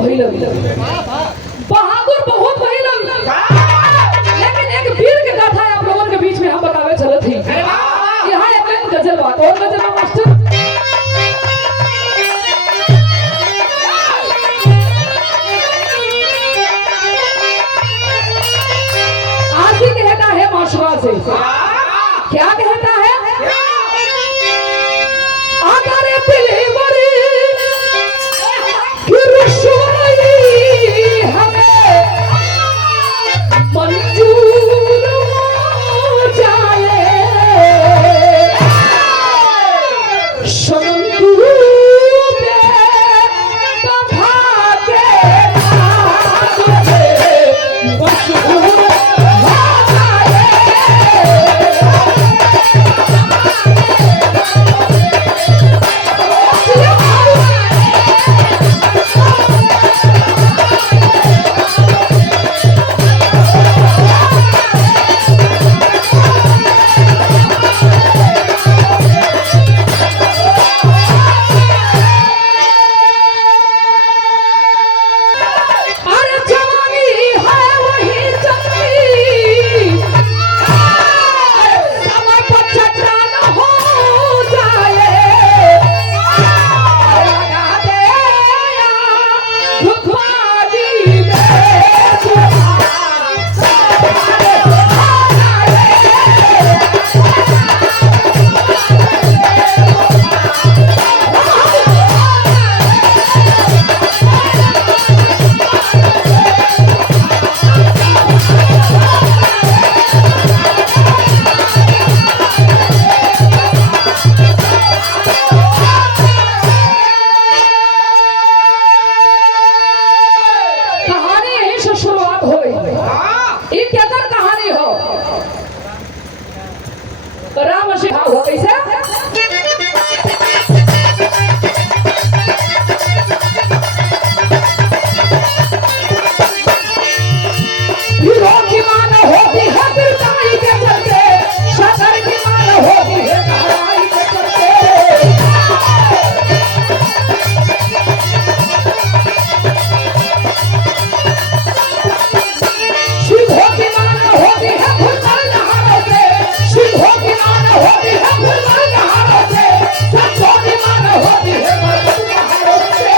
भइलन, बहादुर बहुत भइलन, लेकिन एक वीर के गाथा आप लोगों के बीच में हम बतावे चलत थी। यहाँ एक गजल बात और गजल मास्टर आशी कहता है माशुआ से, क्या कहता है? अगर दिलबरी की रुसवाई हमें मंजूर हो जाए, सनम तू बेवफा के नाम से मशहूर हो जाए। अरे जवानी है वही जवानी, समय पर चट्टान हो जाए, लगा दे भुखवारी में कहानी यहीं से शुरुआत हो गई। ये केकर कहानी हो? राम से भाव हो कैसे? हीरो की मान होती है बिरताई के चलते, शकर की मान होती है गहराई के चलते। शिवों की मान होती है फुलमल नहारों से, शिवों की मान होती है फुलमल नहारों से, संतों की मान होती है मरकत नहारों से।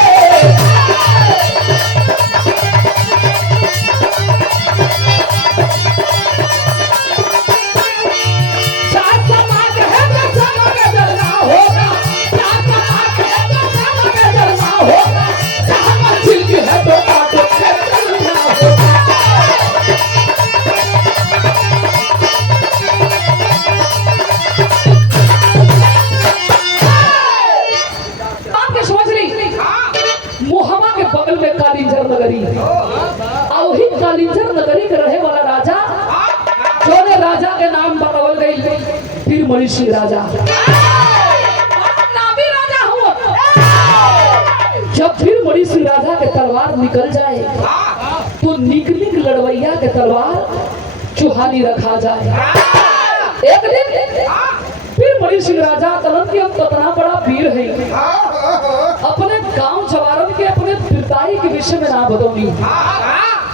चार समाज है तो समाज जलना होगा, चार समाज है तो समाज जलना होगा, जहाँ मंजिल की है तो कांटों से चलना होगा। आपके समझ रही मोहम्मा के बगल में कालिंजर नगरी, और वही कालिंजर नगरी के रहे वाला राजा जो ने राजा के नाम बतावल गई पीरमणि सिंह राजा। नामी राजा हुआ। जब पीरमणि सिंह राजा के तलवार निकल जाए तो निक निक लड़वैया के तलवार चुहानी रखा जाए। एक दिन पीरमणि सिंह राजा कलन की हम कितना बड़ा वीर है, अपने गांव जवारन के अपने वीरताई के विषय में ना बतौनी,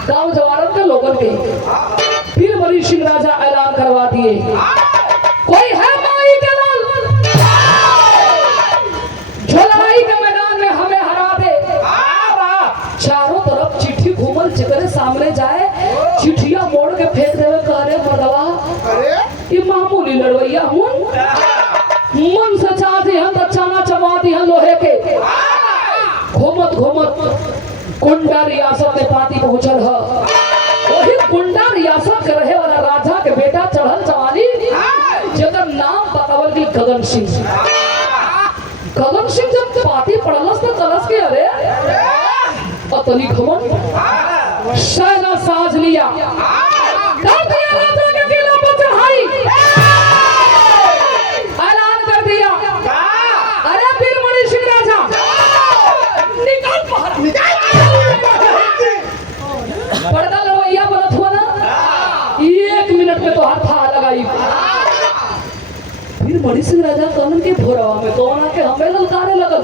गांव जवारन के लोगों के पीरमणि सिंह राजा ऐलान करवा दिए, कोई है माई के लाल जो लड़ाई के मैदान में हमें हरा दे। चारों तरफ चिट्ठी घूमल, जिकरे सामने जाए चिट्ठिया मोड़ के फेंक देवे, कह रे मर्दवा ये मामूली लड़वैया हूँ, मन से चाहते हैं तो चना चबा दी हैं लोहे के। घूमत घूमत कुंडा रियासत में पाती पहुंचल है, वही कुंडा रियासत के रहे वाला राजा के बेटा चढ़ल जवानी, जेकर नाम बतावल गई गगन सिंह। गगन सिंह जब पाती पड़लस तो कलश के अरे अतनी घमंड सेना साज लिया, कर दिया राजा के किला पर चढ़ाई, ऐलान कर दिया, अरे पीरमणि सिंह राजा निकाल पहरा, पर्दा लड़वैया बनत हुआ ना, 1 मिनट में तो हाथ था लगाई। पीरमणि सिंह राजा कमन के भोरवा में कौन आके हमें ललकारे लगल,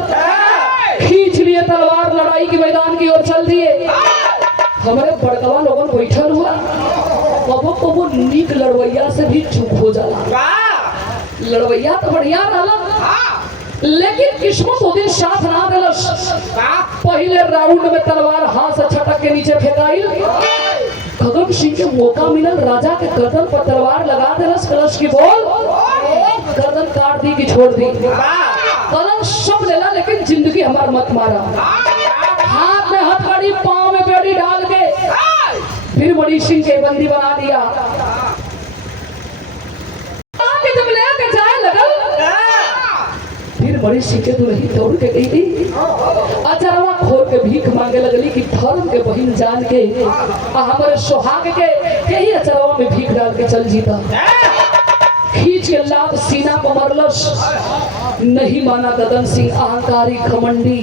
खींच लिए तलवार लड़ाई के मैदान की ओर चल दिए। हमारे बड़कवा लोगन बैठल हुआ, कबो कबो नीक लड़वैया से भी चुप हो जाला। लड़वैया तो बढ़िया रहला, लेकिन किस्मत वो दिन साथ ना देलस। पहले राउंड में तलवार हाथ से छटक के नीचे फेंकाइल। गगन सिंह के मौका मिलल, राजा के गर्दन पर तलवार लगा देलस। कलश की बोल, गर्दन काट दी कि छोड़ दी, कलम सब लेला, लेकिन जिंदगी हमार मत मारा। हाथ में हथकड़ी, पांव में बेड़ी डाल के फिर बड़ी सिंह के बंदी बना दिया। जब लेके जाए लगल, फिर बड़ी सिंह के दुल्ही दौड़ के गई थी, अचरवा खोल के भीख मांगे लगली कि धर्म के बहिन जान के हमारे सुहाग के यही अचरवा में भीख डाल के चल जीता। खींच के लाभ सीना को मरलस, नहीं माना गगन सिंह अहंकारी घमंडी।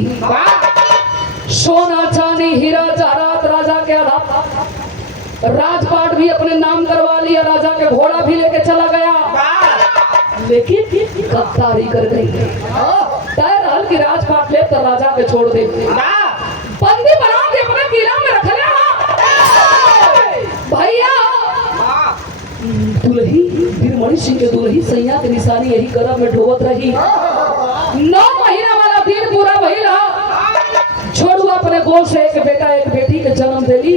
सोना चांदी हीरा जवाहरात राजा के आधा, राजपाट भी अपने नाम करवा लिया, राजा के घोड़ा भी लेके चला गया, लेकिन गद्दारी कर गई। तय रहल कि राजपाट ले तो राजा के छोड़ दे, बंदी बना के अपने किला में रख ले। भैया दुल्ही बीरमणि सिंह के दुल्ही सैया के निशानी यही करब में ढोबत रही। 9 महीना वाला दिन पूरा भइला। छोड़ू अपने गोद से एक बेटा एक बेटी के जन्म देली।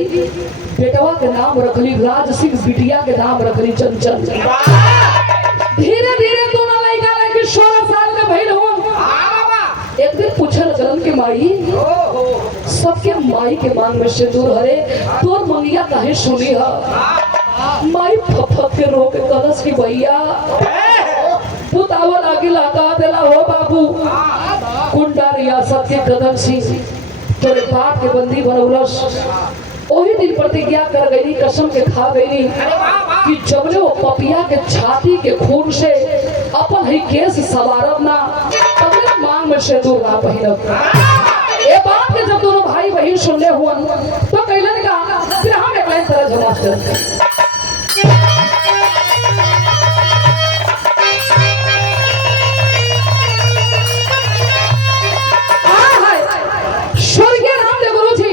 बेटवा के नाम रखली राज सिंह, बिटिया के नाम रखली चंचल। धीरे धीरे दोनों लड़का लड़की 16 साल में भइल हो। एक दिन पूछल गलन के माई, सबके माई के मांग में सिंदूर हरे, तोर मंगिया काहे सुनी है? माई फफक के रो के कलश की भैया पुतावा लागी लगा देला हो बाबू। कुंडा रियासत के गगन सिंह तेरे बाप के बंदी बनौलस। वही दिन प्रतिज्ञा कर गई, कसम के खा गई कि जबले वो पपिया के छाती के खून से अपन ही केस सवारब ना, तबले मांग में सिंदूर ना पहिरब। ये बात के जब दोनों भाई बहन सुनले हुआ तो कहलन का फिर हम एक लाइन तरह जमास्टर स्वर्गीय रामदेव गुरु जी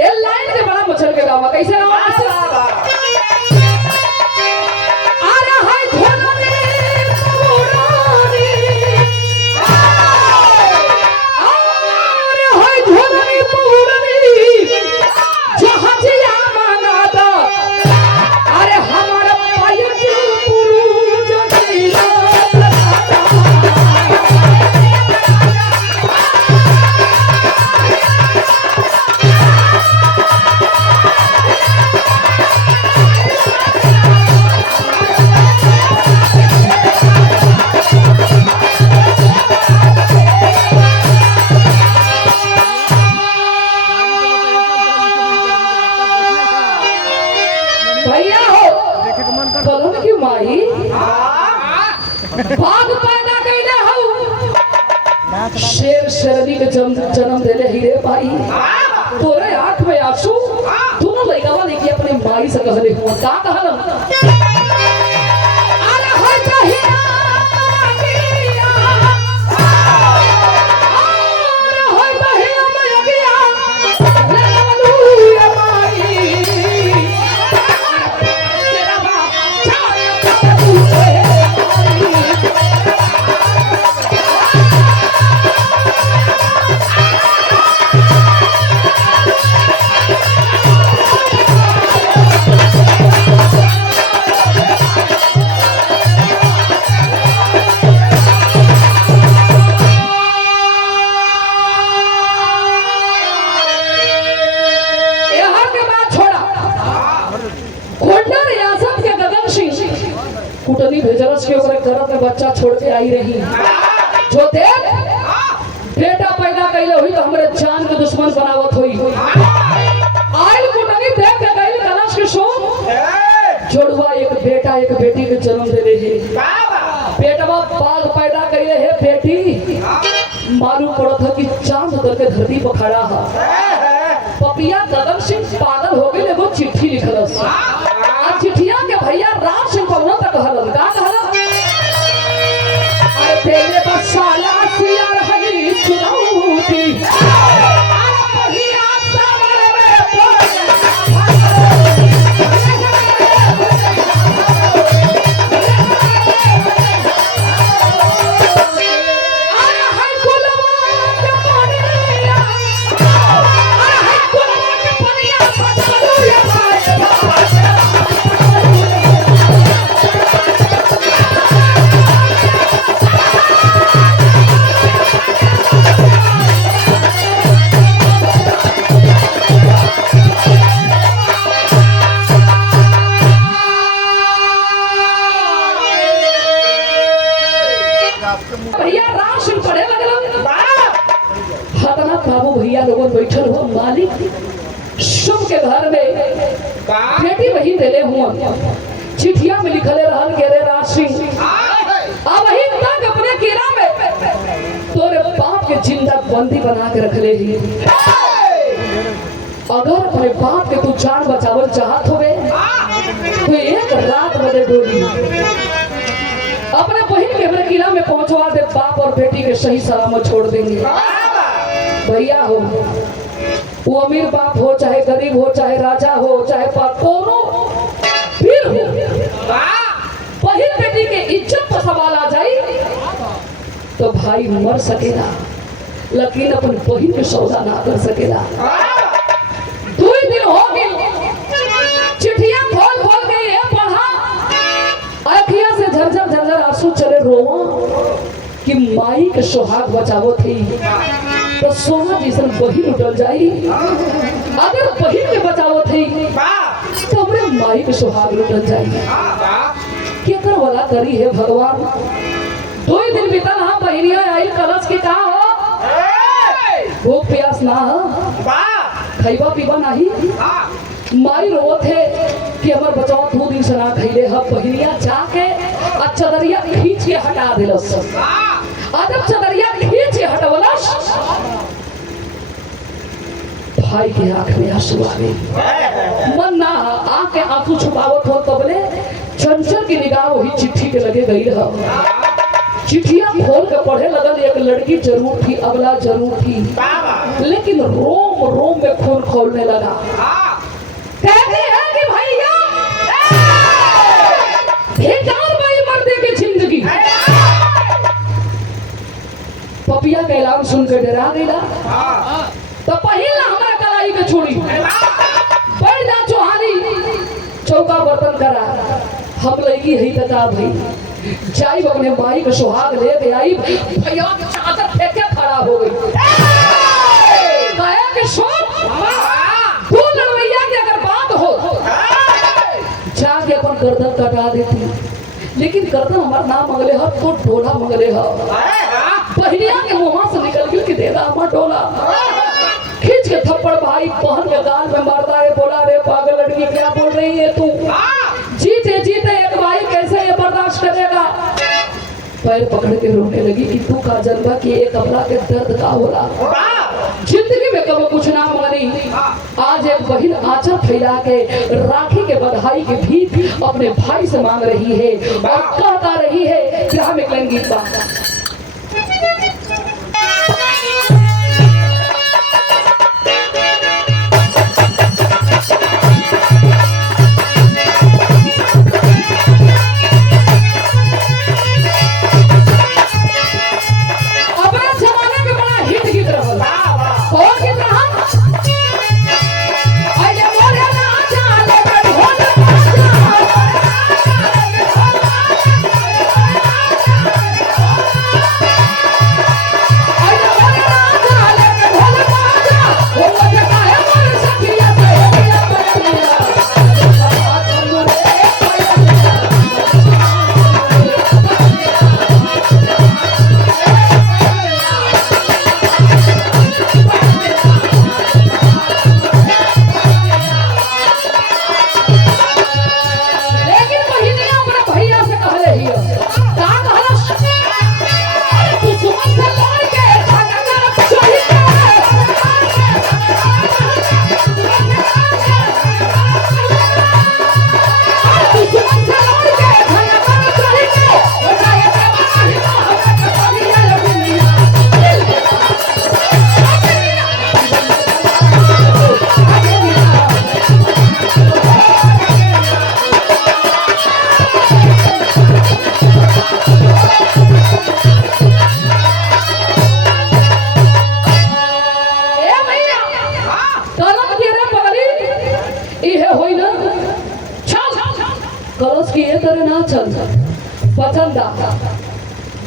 ये लाइन के बड़ा मचल के गावा कैसे गावा? अरे हाय धोनी पुरानी, अरे हाय धोनी पुरानी जहाजिया मनाता, अरे हमारा पायज पुरु जगीला बाग पैदा कैले हूँ, शेर शेरनी के जन्म देले हीरे भाई। तोरे आंख में आंसू, दोनों लड़कावा लेके अपने माई से कहले हुआ का कहलन? अरे हाय कहिया मागिया, अरे हाय कहिया मागिया, लगलू ये माई तेरा बाप चाल पूछे। कुटनी भेजलस के ओकरे घर में बच्चा छोड़ के आई रही। जो देख बेटा पैदा कैले हुई तो हमरे जान के दुश्मन बनावत हुई। आइल कुटनी देख के गई कलश के सोन जोड़वा एक बेटा एक बेटी के जन्म दे रही। बेटवा बाग पैदा कैले है बेटी, मालूम पड़त है कि चांद उतर के धरती पर खड़ा है। पपिया गगन सिंह पागल हो गई, वो चिट्ठी लिखलस। चिट्ठिया के भैया राम सिंह को न तक हलन का कहलन, अरे तेरे बस साला सियार हगी चुनौती शुभ के घर में बेटी वही देले हुआ चिठिया में लिखले रहल के रे राशि अब वही तक अपने किला में तोरे बाप के जिंदा बंदी बना के रख ले ही अगर अपने बाप के तू जान बचावल चाहत होवे तो एक रात बदे डोली अपने बहन के अपने किला में पहुंचवा दे बाप और बेटी के सही सलामत छोड़ देंगे भैया हो वो अमीर बाप हो चाहे गरीब हो चाहे राजा हो चाहे कोनो फिर हो बहन बेटी के इज्जत पर सवाल आ जाए तो भाई मर सकेला लेकिन अपने बहन के सौदा ना कर सकेला। 2 दिन हो गए चिट्ठियां खोल खोल के ये पढ़ा अखिया से झरझर झरझर आंसू चले रोवा कि माई के सुहाग बचावो थी तो सोना जैसन बहिन उठल जाई अगर बहिन के बचावो थी तो हमरे माई के सुहाग उठल जाई केकर वाला करी है भगवान। 2 दिन बीतल हाँ बहिनिया आई कलश के कहा हो भूख प्यास ना हो खैबा पीबा नहीं माई रोवत है कि हमर बचाव 2 दिन से ना खैले हम बहिनिया जाके आ चदरिया खींच के हटा दिलस जब चदरिया खींच के हटवलस भाई के आंख में आंसू आ गए मन ना आंख के आंसू छुपावत हो तबले चंचल की निगाह वही चिट्ठी के लगे गई रहा चिट्ठियां खोल के पढ़े लगल एक लड़की जरूर थी अगला जरूर थी लेकिन रोम रोम में खून खोलने लगा कहते हैं कि भैया बेकार भाई मर्दे की जिंदगी पपिया का ऐलान सुनकर डरा गया तो पहला हमारा कलाई पे छोड़ी बढ़ जा चौहानी चौका बर्तन करा हम लगी है तका भाई जाई अपने माई का सुहाग ले के आई भैया की चादर फेंके खड़ा हो गई कहे कि सुन तू लड़वैया की अगर बात हो जाके अपन गर्दन कटा देती लेकिन गर्दन हमारा नाम मंगले हो तो डोला मंगले हो बहनिया के मुंह से निकल गई कि दे दा हमारा डोला खींच के थप्पड़ भाई बहन के गाल में मारता है बोला रे पागल लड़की क्या बोल रही है तू जीते जीते एक भाई कैसे ये बर्दाश्त करेगा पैर पकड़ के रोने लगी कि तू का जन्मा कि एक कपड़ा के दर्द का होला जिंदगी में कभी कुछ ना मानी आज एक बहन आंचल फैला के राखी के बधाई के भीख अपने भाई से मांग रही है और कहता रही है कि हम एक लाइन गीत गाता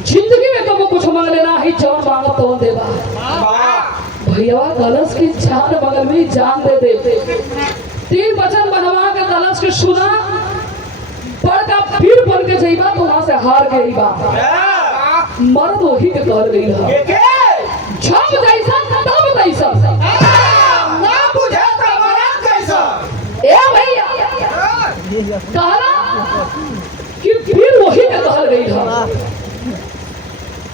जिंदगी में कबो कुछ मांग लेना ही जौन मांगो तो देवा भैया कलश की जान बगल में जान दे दे 3 वचन बनवा के कलश के सुना बड़का फिर बन के जाइबा तो वहां से हार के आइबा मर्द वही के कर गई है जब जैसा तब तैसा ना बुझे तब कहला कि फिर वही के कहल गई था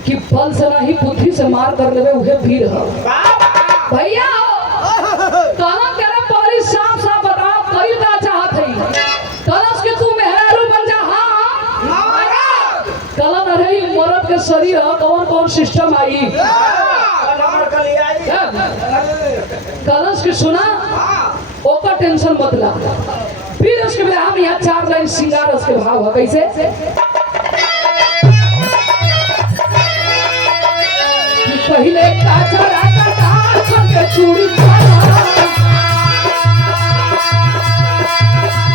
कि बल से नहीं बुद्धि से मार कर लेवे उहे वीर है भैया। कहला करे पहले साफ साफ बताओ कई का चाहत है कलश के तू मेहरारू बन जा। हाँ कलन अरे मर्द के शरीर है कौन कौन सिस्टम आई कलश के सुना ओकर टेंशन मत ला। फिर उसके बाद हम यहाँ 4 लाइन श्रृंगार उसके भाव है कैसे पहले काचरा कटार करके चूड़ी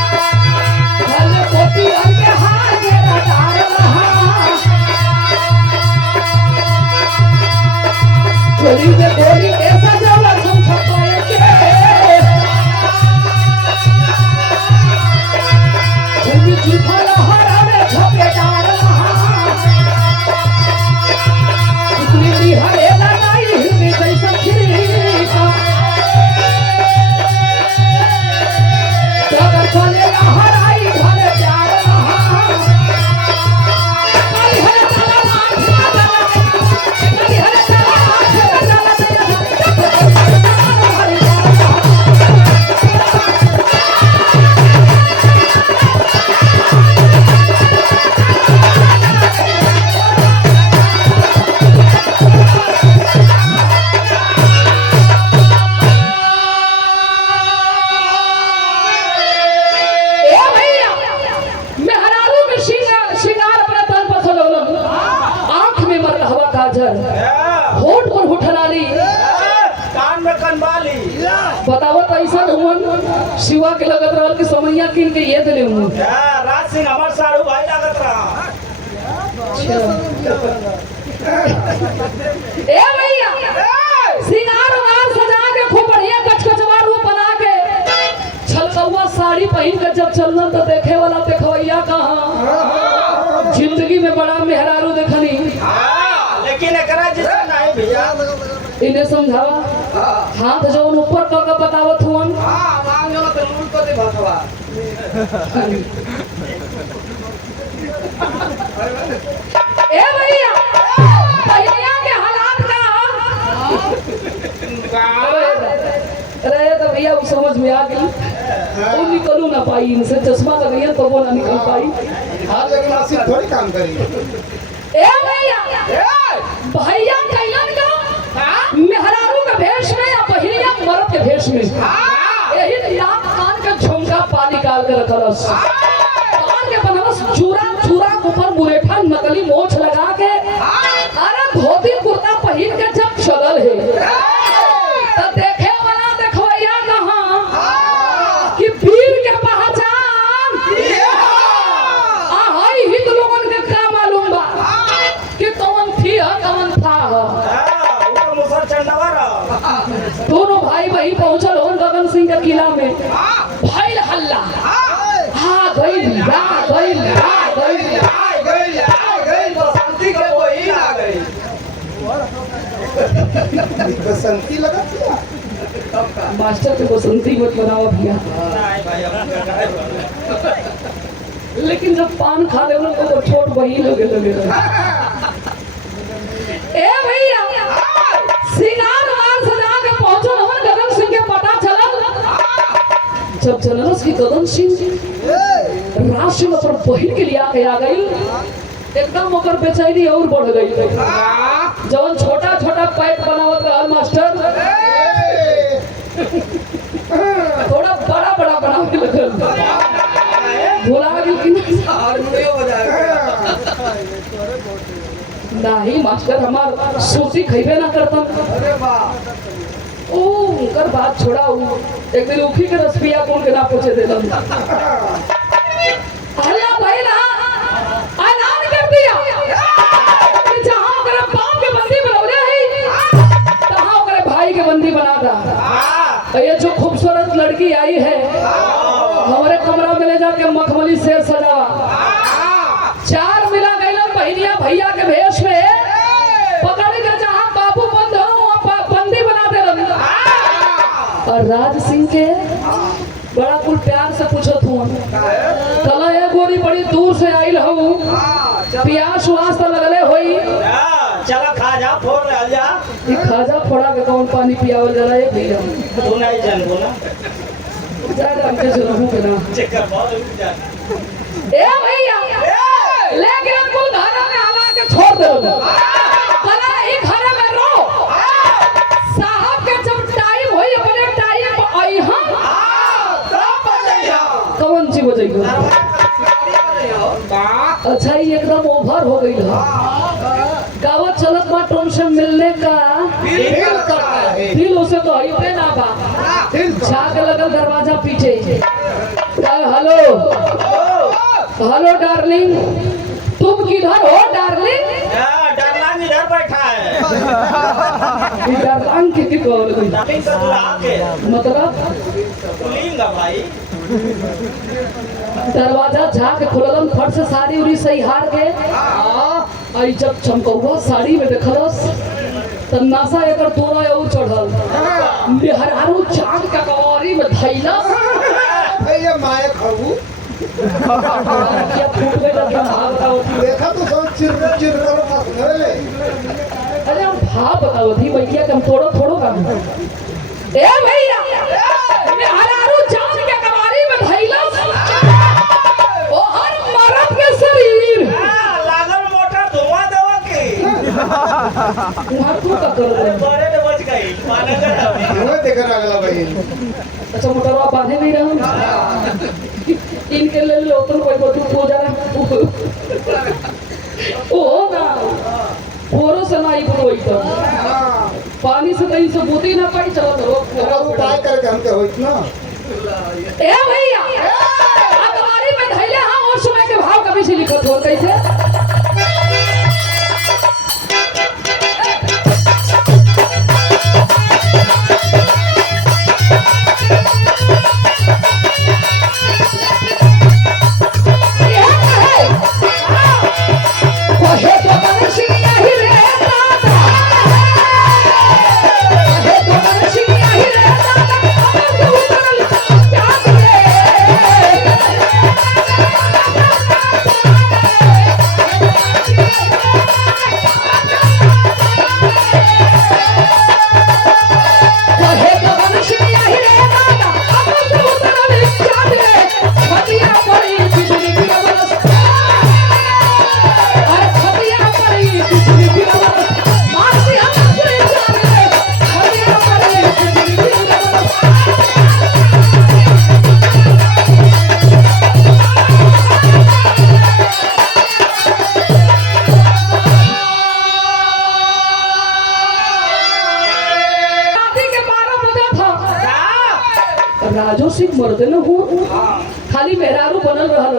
भले पोती के हाथ मेरा डाल रहा चोरी में गोली ऐसा जला छम छपाए के चुनी चुफा लहरा में झपे डाल रहा इतनी हरेला नहीं हिरनी जैसा खीरा जब चले हराई भले प्यार रहा कली हरे चला कली हरे होठ पर होठलाली कान में कनवाली बताओ तो ऐसा हुन शिवा के लगत रहल कि समैया किन के ये देले हूं राज सिंह हमार साड़ू भाई लागत रहा। ए भैया सिंगार वार सजा के खूब बढ़िया गचगचवा रूप बना के छलकौआ साड़ी पहन के जब चललन तो देखे वाला देखवैया कहां जिंदगी में बड़ा मेहरारू देखनी लेकिन एकरा जैसा नहीं भैया इन्हें समझावा हाथ जो ऊपर कर के बतावत हुन हां मांग जो तो लूल को दे भसवा ए भैया भैया के हालात का अरे तो भैया वो समझ में आ गई वो निकलू ना पाई इनसे चश्मा लगाइए तो वो ना निकल पाई। हाँ लेकिन मशीन थोड़ी काम करी। ए भैया भैया कैलन का मेहरारू के भेष में या पहिलिया मर्द के भेष में यही नाक कान के झुमका पा निकाल के रखलस कान के बनलस चूरा चूरा के ऊपर मुरेठा नकली मोछ लगा के अरे धोती कुर्ता पहन के जब चलल है तो देखे वाला देखवैया कहां कि वीर के पहचान आ हई हित लोगन के का मालूम बा कि कौन थी कौन था ऊपर मुसर चंडवा रहा। दोनों भाई वही पहुंचल हो गगन सिंह के किला में भाई हल्ला आ गई बसंती के वही आ गई बसंती लगा दिया। मास्टर के बसंती मत बनाओ भैया नहीं भाई लेकिन जब पान खा ले तो छोट वही लगे ए भैया सिंगार वार सजा के पहुंचो हमन गगन सिंह के पता चलल जब चलनस की गगन सिंह राशि में पर बहिन के लिए आ गई एकदम ओकर बेचैनी और बढ़ गई जवन छोटा छोटा पैक बनावत रहल मास्टर थोड़ा बड़ा बड़ा बनावे लगल भुला गई कि नहीं हारमोनियम बजाएगा नहीं मास्टर हमार सूती खइबे ना करतन अरे वाह ओ उनकर बात छोड़ाऊ एक दिन उखी के रसपिया कौन के ना पूछे देलन अल्लाह भाई ना ऐलान कर दिया कि जहां ओकरे बाप के बंदी बनौले है तहां ओकरे भाई के बंदी बना दा। ये जो खूबसूरत लड़की आई है हमारे कमरा में ले जाके मखमली से सजावा 4 मिला गईलन बहनिया भैया के भेष में पकड़ के जहां बाबू बंद हो वहां बंदी बना दे और राज सिंह के बड़ा कुल प्यार से पूछत हूँ काहे? कला एक गोरी बड़ी दूर से आइल हूँ हाँ, चल। प्यास वास तो लगले होई हाँ, चला खा जा फोड़ रहा जा ई खाजा फोड़ा के कौन पानी पियावल जला एक भैया तू नहीं जान बोला ज्यादा हमके से रहूं के ना चेक कर बहुत रुक जा ए भैया लेकिन कुल घरा में हला के छोड़ दे कला ई घरे में रहो साहब के जब टाइम होई अपने टाइम पर आई हम सब बजैया कौन सी बजेगी अच्छा ये एकदम ओवर हो गई है गावत चलत बा तुमसे मिलने का दिल करता है दिल उसे तो ही पे ना बा दिल झाग लगल दरवाजा पीछे हेलो हेलो डार्लिंग तुम किधर हो डार्लिंग डरलान इधर बैठा है ये डार्लिंग की कॉल गई डार्लिंग का दूल्हा आके मतलब पुलिंगा भाई दरवाजा झाग खुललन फट से साड़ी उड़ी सही हार के आई जब चमकौआ साड़ी में देखलस त नशा एकर तोरा और चढ़ल मेहरारू चांद का कवारी में धैलस भैया माए खाऊ क्या फूट गए लड़का भाव बताओ देखा तो सब चिर चिर कर फंस गए ले अरे हम भाव बताओ थी भैया कम तोड़ो थोड़ो का ए भैया मेहरारू चांद के कवारी में धैलस ओ हर मर्द के शरीर लागल मोटर धुआं देवा के तुम्हार तू का कर रहे बड़े ने बच गई माना कर हमें देखा अगला भाई अच्छा मोटरवा बांधे नहीं रहा इनके ले लो तो कोई तू हो जा रहा ओ ना फोरो से ना इबरो तो पानी से कहीं से बूती ना पाई चलो अगर तो उपाय करके हमके होइत ना ए भैया अखबारी में धैले हम और समय के भाव कभी से लिखत हो कैसे राजो सिंह मर्द न हो खाली मेहरारू बनल रहल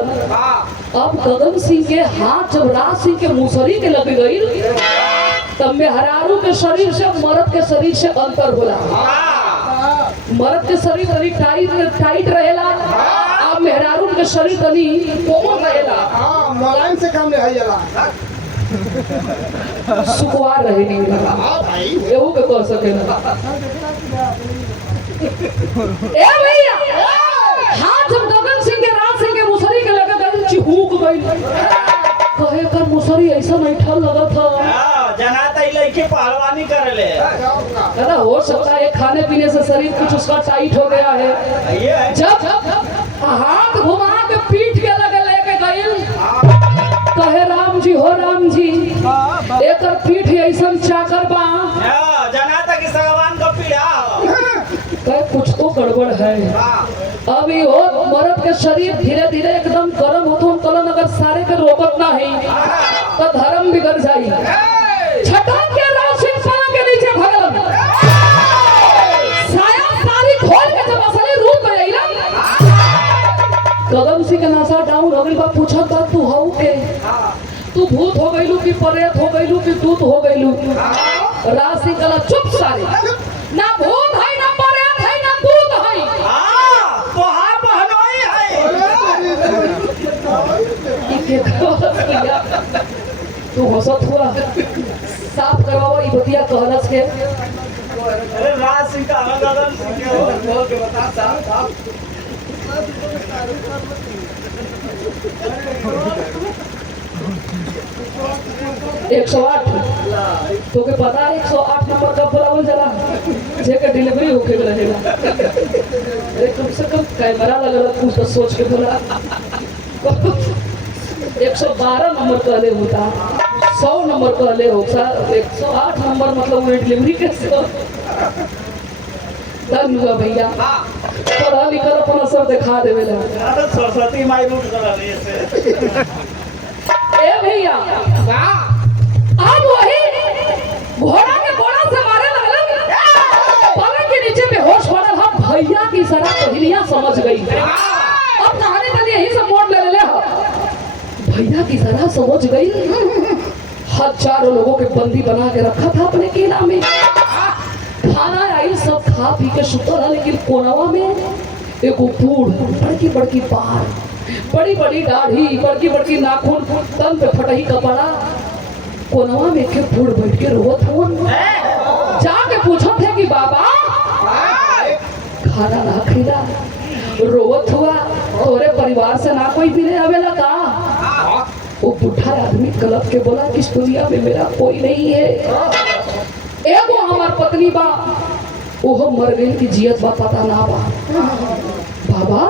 अब गगन सिंह के हाथ जब राज सिंह के मुसरी के लग गई तब मेहरारू के शरीर से मर्द के शरीर से अंतर होला मर्द के शरीर तनी टाइट रहेला अब मेहरारू के शरीर तनी कोमल रहेला हां मुलायम से काम ले जाला सुकुआर रहे नहीं हां भाई एहू के कह सके ना ए भैया हाथ जब गगन सिंह के राज सिंह के मुसरी के लगा गई चिहूक गई कहे कर मुसरी ऐसा नहीं ठल लगा था जना तई लड़की पहलवानी कर ले अरे हो सकता है खाने पीने से शरीर कुछ उसका टाइट हो गया है ये है जब हाथ घुमा के पीठ के लगे लेके गई कहे राम जी हो राम जी एकर पीठ ऐसा चाकर बा जना तक सगवान को पीड़ा कहे कुछ तो गड़बड़ है अब ये हो मर्द के शरीर धीरे धीरे एकदम गर्म होतो कलन अगर सारे के रोकत ना है तो धर्म बिगड़ जाई छटक के राज सिंह पांव के नीचे भगलन साया सारी खोल के जब असली रूप में आइला गगन सिंह के नशा डाउन हो गई बा पूछत बा तू हौ के तू भूत हो गइलू कि प्रेत हो गइलू कि दूत हो गइलू राज सिंह कला चुप सारे ना भूत है ना प्रेत है ना दूत है तोहार बहनोई है तू हंसत हुआ साफ करवाओ ई बतिया कहलस के अरे राज सिंह का गगन सिंह के बोल के बता साहब 108 तो के पता है 108 नंबर कब बुलावल जला जेकर डिलीवरी होके रहेगा। अरे कम से कम कैमरा लगल कुछ तो सोच के बोला। 112 नंबर कहले होता, 100 नंबर कहले हो सर, 108 नंबर मतलब वो डिलीवरी कैसे हो? धन हुआ भैया, पढ़ा लिखल अपना सब दिखा देवे ला। सरस्वती माई रूट करले से। ए भैया अब वही घोड़ा के घोड़ा से मारे लगलन, पलंग के नीचे बेहोश पड़ल। हम भैया की सारा कहानियां समझ गई। अब कहानी तनी यही से मोड़ ले ले भैया की सारा समझ गई। हजारों लोगों के बंदी बना के रखा था अपने किला में। खाना आई सब खा पी के सुतल है, लेकिन कोनवा में एगो बूढ़ बड़की बड़की बाल, बड़ी बड़ी दाढ़ी, बड़की बड़की नाखून, तन पे फटही कपड़ा, कोनवा में के बूढ़ बैठ के रोवत हुन। जाके पूछत है कि बाबा खाना ना खिला, रोवत हुआ, तोरे परिवार से ना कोई मिले आवेला का? वो बुढ़ा आदमी गलत के बोला कि इस दुनिया में मेरा कोई नहीं है, एगो हमार पत्नी बा, वो मर गई की जियत बा पता ना बा। बाबा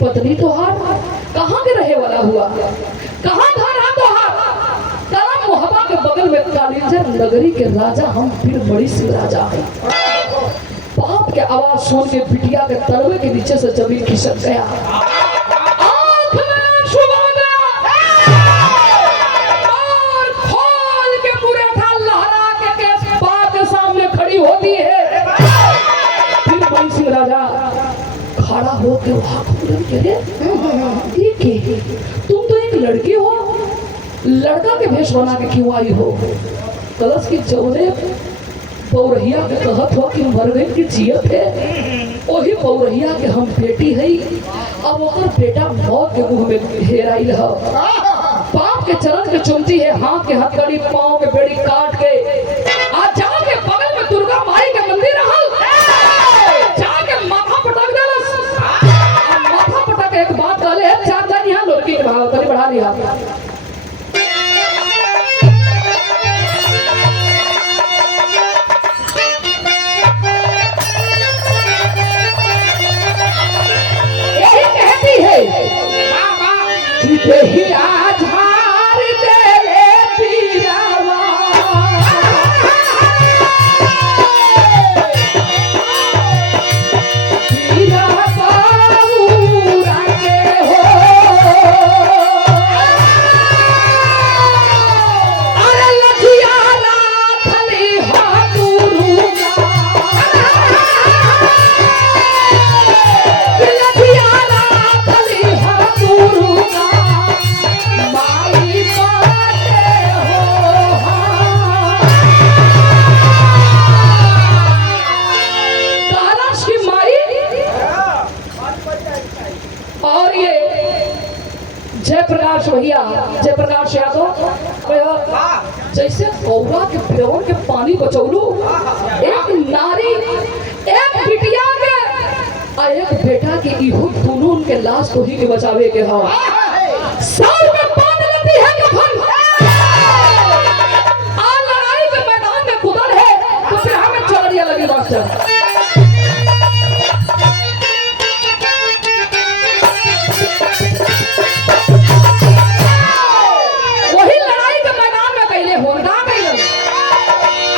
पत्नी तोहार कहाँ के रहे वाला हुआ, कहाँ घर है तोहार? कलम मोहब्बा के बगल में कालिंजर नगरी के राजा हम फिर बड़ी सी राजा है। बाप के आवाज सुन के बिटिया के तलवे के नीचे से जमीन खिसक गया। आँख में आंसू आ गया और खोल के मुरेठा लहरा के बाप के सामने खड़ी होती है। फिर बड़ी सी राजा खड़ा हो के वहां तुम तो एक लड़की हो, लड़का के भेष बना के क्यों आई हो? कलश की जौने पौरहिया के कहत हो कि मर गई की जियत है, वही पौरहिया के हम बेटी है। अब ओकर बेटा मौत के मुंह में हेराइल है। बाप के चरण के चुमती है, हाथ के हथकड़ी, पाँव के बेड़ी काट के आज जाके बगल में दुर्गा माई के मंदिर रहल, जाके माथा पटक देलस। माथा पटक एक बात कहले है, चार दिन यहाँ लड़की के भाव तनी बढ़ा लिया। यही कहती है कि देहिया झाड़ देले पीरावा, पीरा बाबूरा के हो। अरे लठिया राखली हाथुरुगा, लठिया राखली हाथुरुगा, माई बाटे हो कालाश की माई। और ये जयप्रकाश भैया, जयप्रकाश यादव, जैसे गौरा के पेड़ के पानी बचौलू, एक नारी, एक बिटिया के और एक बेटा के इहो दोनों उनके लाश को ही के बचावे के हो। सर में बांध लेती है कफन, और लड़ाई के मैदान में कुदर है तो फिर हमें चढ़िया लगी मास्टर। वही लड़ाई के मैदान में पहले होना पहले।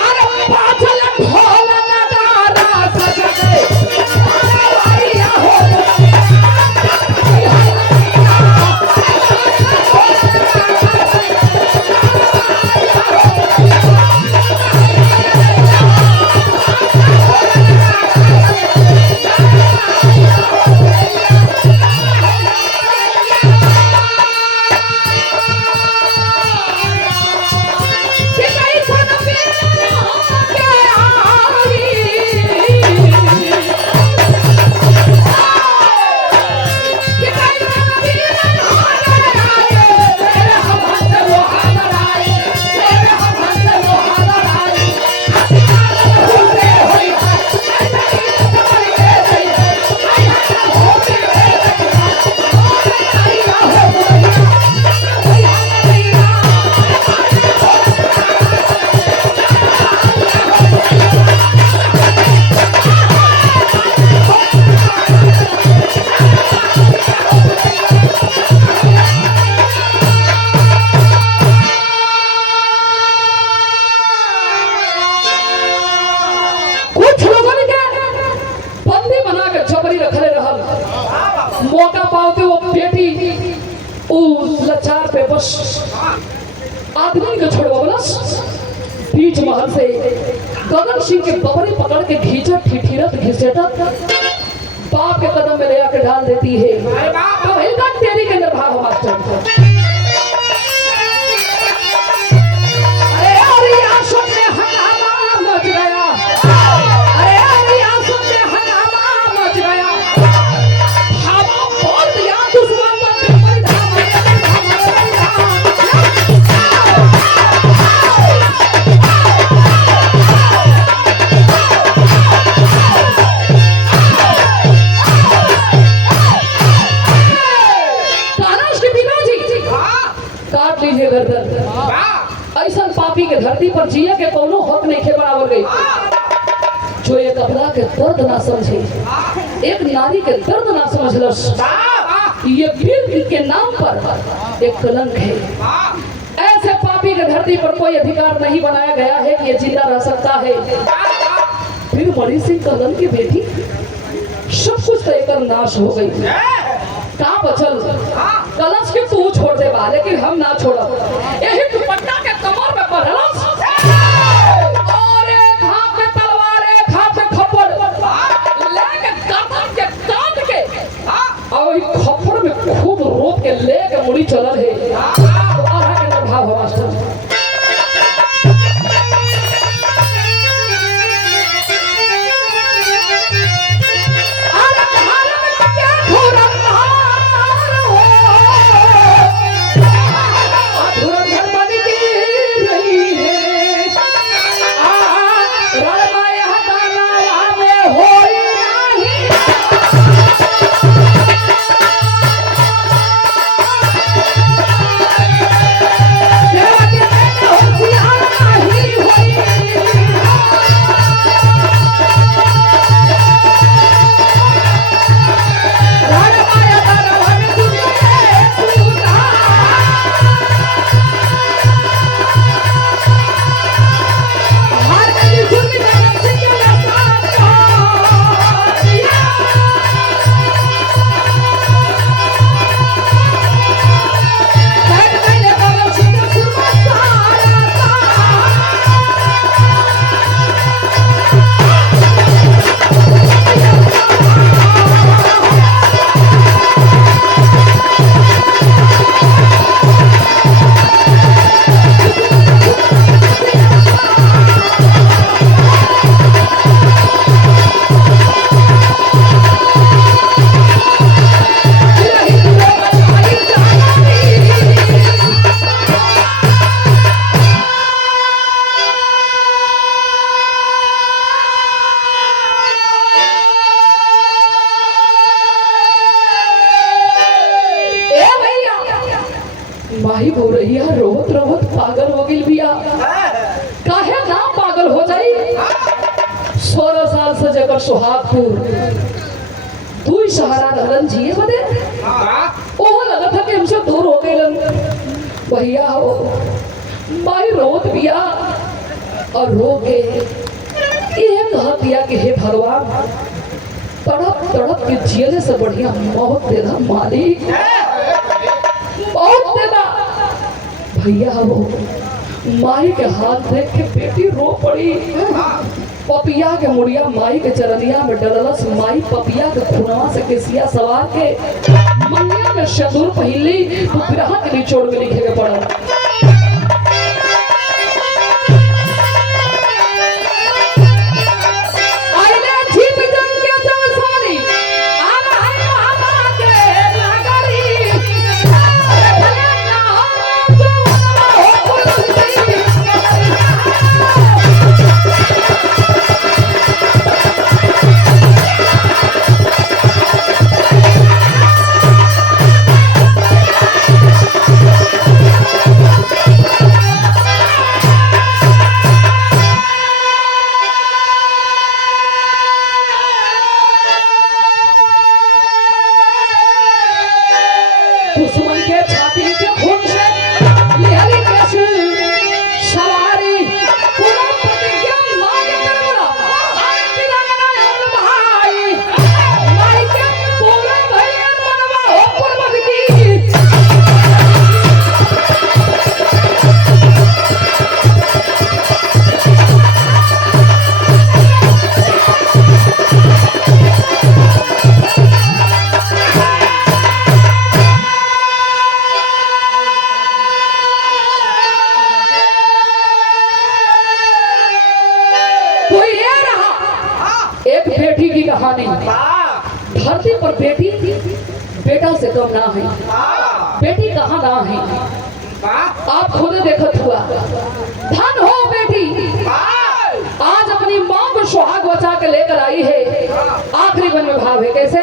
अरे पाछल ढोल नगारा सजते, अरे भैया हो मौका पाते वो बेटी उस लाचार पे बस आदमी को छोड़वलस बीच महल से गगन सिंह के बबरी पकड़ के घींचत ठिठिरत घिसेटत बाप के कदम में ले आके डाल देती है। तो वही का तेरी के अंदर भाव मास्टर अरे और आंसू में हंगामा मच गया, अरे और आंसू में हंगामा मच गया, हवा बोल दिया दुश्मन पर काट लीजिए गर्दन। ऐसा पापी के धरती पर जिया के कोनो हक नहीं खे बराबर गई। जो एक अपना के दर्द ना समझे, एक नारी के दर्द ना समझलस, ये वीर के नाम पर एक कलंक है। ऐसे पापी के धरती पर कोई अधिकार नहीं बनाया गया है कि ये जिंदा रह सकता है। फिर मणि सिंह कलंक की बेटी सब कुछ तो एक नाश हो गई। कहाँ बचल कलश के तू छोड़ दे बा, लेकिन हम ना छोड़ब। यही दुपट्टा के कमर में पड़लस और एक हाथ में तलवार एक हाथ में खप्पड़ लेके गर्दन के काट के और वही खप्पड़ में खूब रोप के लेके मुड़ी चलल है। तो आधा के अंदर भाव हो मास्टर माही बोल रही है रोहत रोहत पागल हो गई बिया। काहे ना पागल हो जाई। 16 साल से जकर सुहागपुर तू ही सहारा रहलन जिए बदे ओह लगा था कि हमसे दूर हो गइलन। भैया हो माही रोत बिया और रो के ये कहा दिया कि हे भगवान तड़प तड़प के जियले से बढ़िया मौत देना मालिक, बहुत देना। भैया वो माई के हाथ देख के बेटी रो पड़ी। पपिया के मुड़िया माई के चरनिया में डललस। माई पपिया के खुनवा से केसिया सवार के मंगिया में सिंदूर पहिली तो बिरहा के निचोड़ में लिखे के पड़ा। बेटी बेटा से कम ना है, बेटी कहाँ ना है, आप खुद देखत हुआ। धन हो बेटी, आज अपनी माँ को सुहाग बचा के लेकर आई है। आखिरी वन में भाव है कैसे?